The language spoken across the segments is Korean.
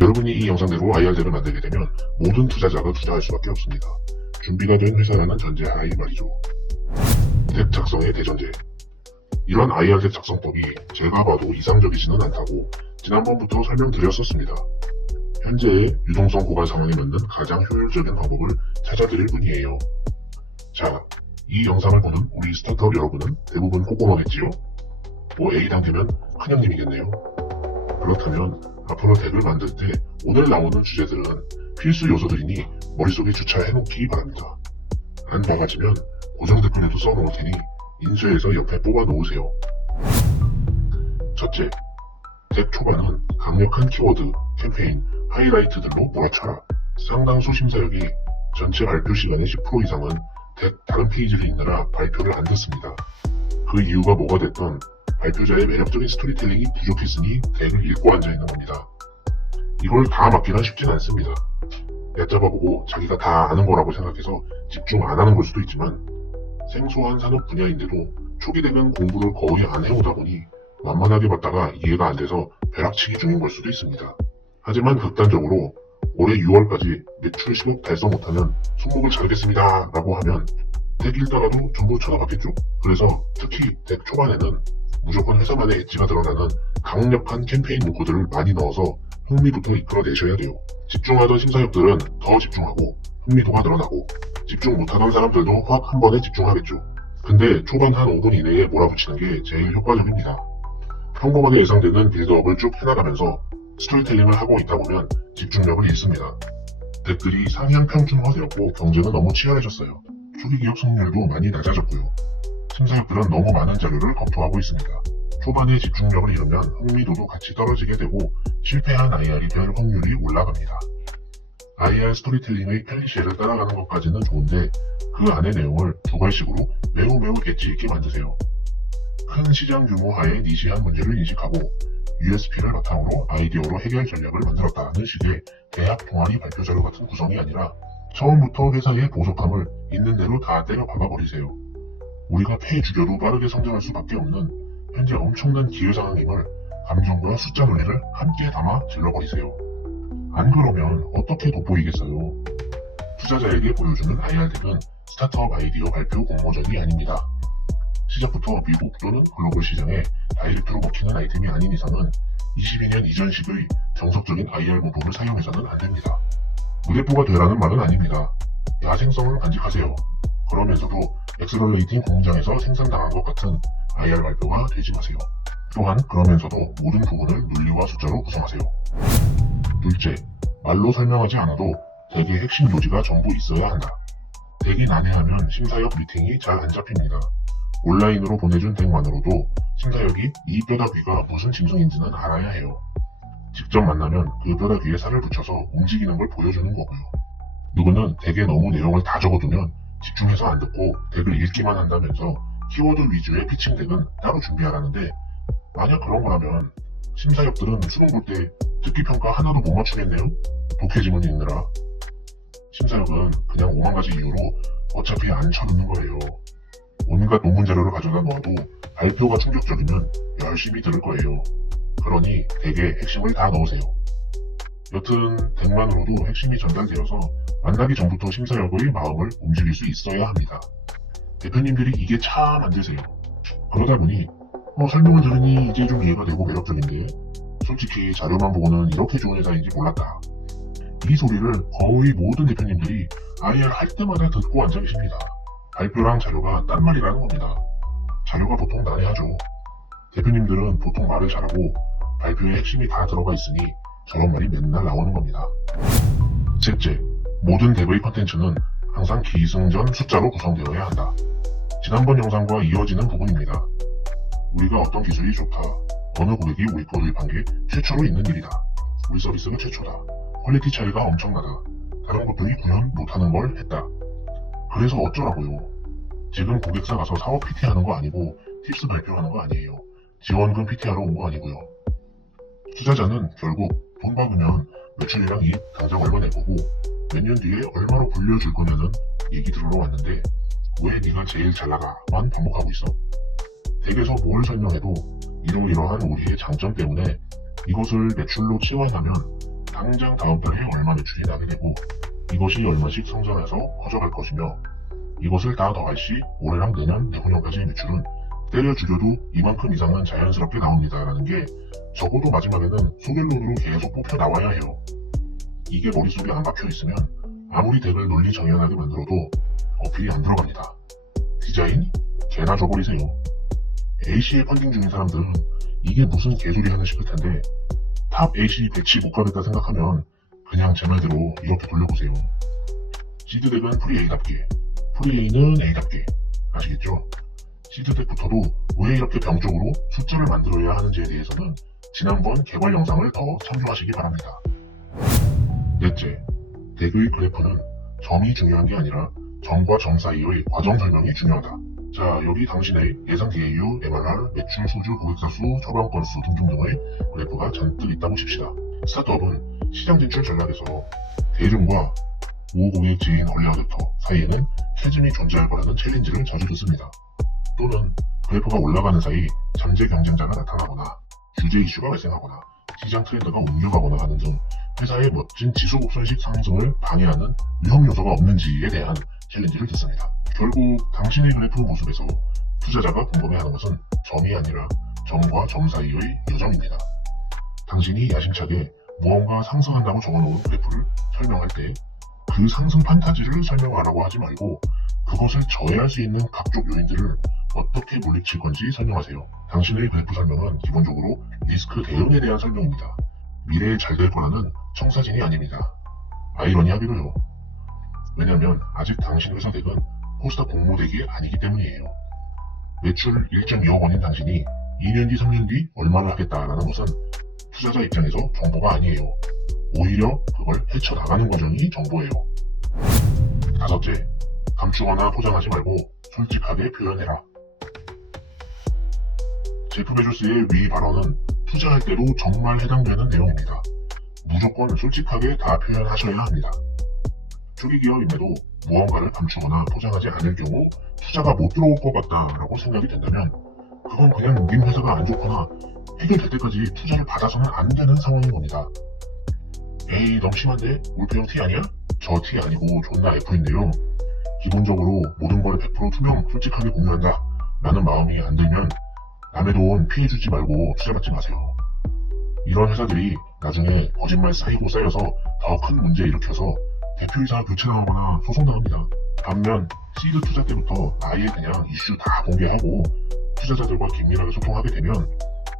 여러분이 이 영상대로 IR덱을 만들게 되면 모든 투자자가 투자할 수밖에 없습니다. 준비가 된 회사라는 전제하에 말이죠. 덱 작성의 대전제. 이런 IR덱 작성법이 제가 봐도 이상적이지는 않다고 지난번부터 설명드렸었습니다. 현재의 유동성 고갈 상황에 맞는 가장 효율적인 방법을 찾아드릴 뿐이에요. 자, 이 영상을 보는 우리 스타트업 여러분은 대부분 꼬꼬마겠지요? 뭐 A 단계면 큰형님이겠네요. 그렇다면 앞으로 덱을 만들 때 오늘 나오는 주제들은 필수 요소들이니 머릿속에 주차해놓기 바랍니다. 안 박아지면 고정 댓글에도 써놓을 테니 인쇄해서 옆에 뽑아 놓으세요. 첫째, 덱 초반은 강력한 키워드, 캠페인, 하이라이트들로 몰아쳐라. 상당수 심사역이 전체 발표 시간의 10% 이상은 덱 다른 페이지를 읽느라 발표를 안 듣습니다. 그 이유가 뭐가 됐던 발표자의 매력적인 스토리텔링이 부족했으니 덱을 읽고 앉아있는 겁니다. 이걸 다 막기는 쉽진 않습니다. 얕잡아보고 자기가 다 아는 거라고 생각해서 집중 안 하는 걸 수도 있지만 생소한 산업 분야인데도 초기 덱은 공부를 거의 안 해오다 보니 만만하게 봤다가 이해가 안 돼서 벼락치기 중인 걸 수도 있습니다. 하지만 극단적으로 올해 6월까지 매출 10억 달성 못하면 손목을 자르겠습니다 라고 하면 덱 읽다가도 전부 쳐다봤겠죠. 그래서 특히 덱 초반에는 무조건 회사만의 엣지가 드러나는 강력한 캠페인 문구들을 많이 넣어서 흥미부터 이끌어내셔야 돼요. 집중하던 심사역들은 더 집중하고 흥미도가 늘어나고 집중 못하던 사람들도 확 한 번에 집중하겠죠. 근데 초반 한 5분 이내에 몰아붙이는 게 제일 효과적입니다. 평범하게 예상되는 빌드업을 쭉 해나가면서 스토리텔링을 하고 있다 보면 집중력을 잃습니다. 덱들이 상향 평준화되었고 경쟁은 너무 치열해졌어요. 초기 기업 승률도 많이 낮아졌고요. 심사역들은 너무 많은 자료를 검토하고 있습니다. 초반에 집중력을 잃으면 흥미도도 같이 떨어지게 되고 실패한 IR이 될 확률이 올라갑니다. IR 스토리텔링의 펠리시에를 따라가는 것까지는 좋은데 그 안의 내용을 두 갈식으로 매우 엣지 있게 만드세요. 큰 시장 규모 하에 니시한 문제를 인식하고 USP를 바탕으로 아이디어로 해결 전략을 만들었다는 식의 대학 동아리 발표 자료 같은 구성이 아니라 처음부터 회사의 보석함을 있는 대로 다 때려 박아버리세요. 우리가 패 죽여도 빠르게 성장할 수밖에 없는 현재 엄청난 기회상황임을 감정과 숫자 논리를 함께 담아 질러버리세요. 안 그러면 어떻게 돋보이겠어요? 투자자에게 보여주는 IR덱은 스타트업 아이디어 발표 공모전이 아닙니다. 시작부터 미국 또는 글로벌 시장에 다이렉트로 먹히는 아이템이 아닌 이상은 22년 이전식의 정석적인 IR 모법을 사용해서는 안됩니다. 무대뽀가 되라는 말은 아닙니다. 야생성을 간직하세요. 그러면서도 엑셀러레이팅 공장에서 생산당한 것 같은 IR 발표가 되지 마세요. 또한 그러면서도 모든 부분을 논리와 숫자로 구성하세요. 둘째, 말로 설명하지 않아도 덱의 핵심 요지가 전부 있어야 한다. 덱이 난해하면 심사역 미팅이 잘 안 잡힙니다. 온라인으로 보내준 덱만으로도 심사역이 이 뼈다귀가 무슨 짐승인지는 알아야 해요. 직접 만나면 그 뼈다귀에 살을 붙여서 움직이는 걸 보여주는 거고요. 누구는 덱에 너무 내용을 다 적어두면 집중해서 안 듣고 덱을 읽기만 한다면서 키워드 위주의 피칭 덱은 따로 준비하라는데 만약 그런 거라면 심사역들은 수능 볼 때 듣기 평가 하나도 못 맞추겠네요? 독해지문 읽느라. 심사역은 그냥 5만 가지 이유로 어차피 안 쳐듣는 거예요. 온갖 논문 자료를 가져다 놓아도 발표가 충격적이면 열심히 들을 거예요. 그러니 덱에 핵심을 다 넣으세요. 여튼 덱만으로도 핵심이 전달되어서 만나기 전부터 심사역의 마음을 움직일 수 있어야 합니다. 대표님들이 이게 참 안 되세요. 그러다 보니 설명을 들으니 이제 좀 이해가 되고 매력적인데 솔직히 자료만 보고는 이렇게 좋은 회사인지 몰랐다. 이 소리를 거의 모든 대표님들이 IR 할 때마다 듣고 앉아 계십니다. 발표랑 자료가 딴 말이라는 겁니다. 자료가 보통 난해하죠. 대표님들은 보통 말을 잘하고 발표에 핵심이 다 들어가 있으니 저런 말이 맨날 나오는 겁니다. 셋째, 모든 덱의 컨텐츠는 항상 기승전 숫자로 구성되어야 한다. 지난번 영상과 이어지는 부분입니다. 우리가 어떤 기술이 좋다. 어느 고객이 우리 거 도입한 게 최초로 있는 일이다. 우리 서비스가 최초다. 퀄리티 차이가 엄청나다. 다른 것들이 구현 못하는 걸 했다. 그래서 어쩌라고요. 지금 고객사 가서 사업 PT 하는 거 아니고 팁스 발표하는 거 아니에요. 지원금 PT 하러 온 거 아니고요. 투자자는 결국 돈 박으면 매출이랑 이익 당장 얼마 낼 거고 몇 년 뒤에 얼마로 불려줄 거냐는 얘기 들으러 왔는데 왜 네가 제일 잘 나가만 반복하고 있어. 덱에서 뭘 설명해도 이러이러한 우리의 장점 때문에 이것을 매출로 치환하면 당장 다음 달에 얼마 매출이 나게 되고 이것이 얼마씩 성장해서 커져갈 것이며 이것을 다 더할 시 올해랑 내년, 내후년까지의 매출은 때려 죽여도 이만큼 이상은 자연스럽게 나옵니다 라는 게 적어도 마지막에는 소갤론으로 계속 뽑혀 나와야 해요. 이게 머릿속에 안 박혀 있으면 아무리 덱을 논리 정연하게 만들어도 어필이 안 들어갑니다. 디자인? 개나 줘버리세요. A씨에 펀딩 중인 사람들은 이게 무슨 개소리 하나 싶을 텐데 탑 AC 배치 못 가겠다 생각하면 그냥 제 말대로 이렇게 돌려보세요. 시드 덱은 프리-A답게, 프리-A는 A답게. 아시겠죠? 시드 덱부터도 왜 이렇게 병적으로 숫자를 만들어야 하는지에 대해서는 지난번 개발 영상을 더 참조하시기 바랍니다. 넷째, 덱의 그래프는 점이 중요한 게 아니라 점과 점 사이의 과정 설명이 중요하다. 자, 여기 당신의 예상 DAU, MRR, 매출 수주, 고객사 수, 처방 건수 등등등의 그래프가 잔뜩 있다고 칩시다. 스타트업은 시장 진출 전략에서 대중과 고고객 지인 얼리 어댑터 사이에는 캐즘이 존재할 거라는 챌린지를 자주 듣습니다. 또는 그래프가 올라가는 사이 잠재 경쟁자가 나타나거나 규제 이슈가 발생하거나 시장 트렌드가 옮겨가거나 하는 등 회사의 멋진 지수곡선식 상승을 방해하는 위험 요소가 없는지에 대한 챌린지를 듣습니다. 결국 당신의 그래프 모습에서 투자자가 궁금해하는 것은 점이 아니라 점과 점 사이의 여정입니다. 당신이 야심차게 무언가 상승한다고 적어놓은 그래프를 설명할 때 그 상승 판타지를 설명하라고 하지 말고 그것을 저해할 수 있는 각종 요인들을 어떻게 물리칠 건지 설명하세요. 당신의 그래프 설명은 기본적으로 리스크 대응에 대한 설명입니다. 미래에 잘 될 거라는 청사진이 아닙니다. 아이러니하게도요. 왜냐면 아직 당신 회사 덱은 코스닥 공모덱이 아니기 때문이에요. 매출 1.2억 원인 당신이 2년 뒤, 3년 뒤 얼마나 하겠다라는 것은 투자자 입장에서 정보가 아니에요. 오히려 그걸 헤쳐나가는 과정이 정보예요. 다섯째, 감추거나 포장하지 말고 솔직하게 표현해라. 제프 베조스의 위 발언은 투자할 때도 정말 해당되는 내용입니다. 무조건 솔직하게 다 표현하셔야 합니다. 초기 기업임에도 무언가를 감추거나 포장하지 않을 경우 투자가 못 들어올 것 같다라고 생각이 된다면 그건 그냥 님 회사가 안 좋거나 해결될 때까지 투자를 받아서는 안 되는 상황인 겁니다. 에이 너무 심한데? 울프형 T 아니야? 저 T 아니고 존나 F인데요. 기본적으로 모든 걸 100% 투명 솔직하게 공유한다 라는 마음이 안 들면 남의 돈 피해주지 말고 투자받지 마세요. 이런 회사들이 나중에 거짓말 쌓이고 쌓여서 더 큰 문제 일으켜서 대표이사 교체당하거나 소송당합니다. 반면 시드 투자 때부터 아예 그냥 이슈 다 공개하고 투자자들과 긴밀하게 소통하게 되면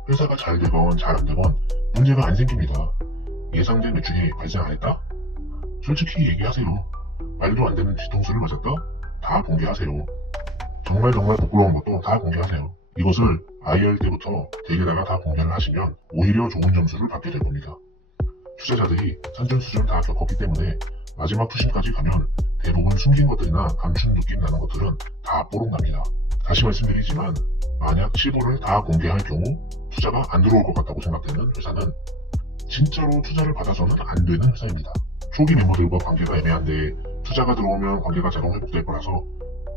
회사가 잘 되건 잘 안 되건 문제가 안 생깁니다. 예상된 매출이 발생 안 했다? 솔직히 얘기하세요. 말도 안 되는 뒤통수를 맞았다? 다 공개하세요. 정말 부끄러운 것도 다 공개하세요. 이것을 IR 때부터 덱에다가 다 공개를 하시면 오히려 좋은 점수를 받게 될 겁니다. 투자자들이 산전수전 다 겪었기 때문에 마지막 투심까지 가면 대부분 숨긴 것들이나 감춘 느낌 나는 것들은 다 뽀록납니다. 다시 말씀드리지만 만약 시도를 다 공개할 경우 투자가 안 들어올 것 같다고 생각되는 회사는 진짜로 투자를 받아서는 안 되는 회사입니다. 초기 멤버들과 관계가 애매한데 투자가 들어오면 관계가 자동 회복될 거라서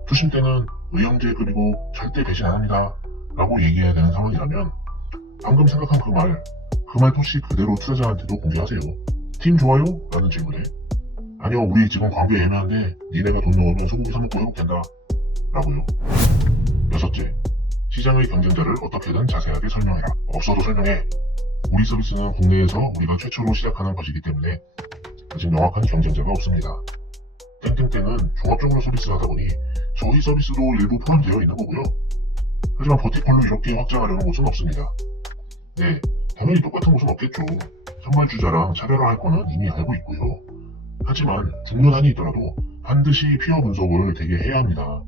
투심 때는 의형제 그리고 절대 배신 안 합니다 라고 얘기해야 되는 상황이라면 방금 생각한 그 말 토시 그대로 투자자한테도 공개하세요. 팀 좋아요? 라는 질문에 아니요 우리 지금 관계 애매한데 니네가 돈 넣으면 소고기 사 먹고 회복된다 라고요. 여섯째, 시장의 경쟁자를 어떻게든 자세하게 설명해라. 없어도 설명해. 우리 서비스는 국내에서 우리가 최초로 시작하는 것이기 때문에 아직 명확한 경쟁자가 없습니다. 땡땡땡은 종합적으로 서비스를 하다 보니 저희 서비스도 일부 포함되어 있는 거고요. 하지만 버티컬로 이렇게 확장하려는 곳은 없습니다. 네, 당연히 똑같은 곳은 없겠죠. 선발주자랑 차별화할 거는 이미 알고 있고요. 하지만 중요한이 있더라도 반드시 피어 분석을 되게 해야 합니다.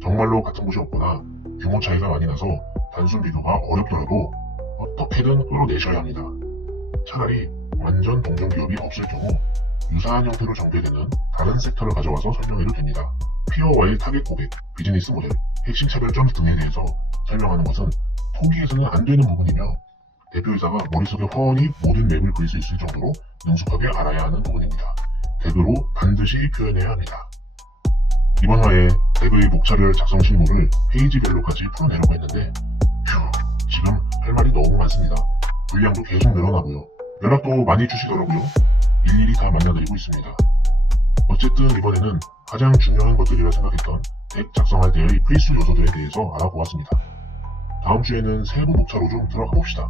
정말로 같은 곳이 없거나 규모 차이가 많이 나서 단순 비교가 어렵더라도 어떻게든 끌어내셔야 합니다. 차라리 완전 동종 기업이 없을 경우 유사한 형태로 정비되는 다른 섹터를 가져와서 설명해도 됩니다. 피어와의 타겟 고객, 비즈니스 모델, 핵심 차별점 등에 대해서 설명하는 것은 포기해서는 안 되는 부분이며 대표이사가 머릿속에 훤히 모든 맵을 그릴 수 있을 정도로 능숙하게 알아야 하는 부분입니다. 덱으로 반드시 표현해야 합니다. 이번 화에 덱의 목차를 작성 실무를 페이지별로까지 풀어내려고 했는데 지금 할 말이 너무 많습니다. 분량도 계속 늘어나고요. 연락도 많이 주시더라고요. 일일이 다 만나드리고 있습니다. 어쨌든 이번에는 가장 중요한 것들이라 생각했던 덱 작성할 때의 필수 요소들에 대해서 알아보았습니다. 다음 주에는 세부 목차로 좀 들어가 봅시다.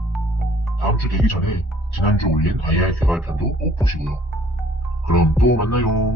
다음 주 되기 전에 지난주 올린 IR 개발편도 꼭 보시고요. 그럼 또 만나요.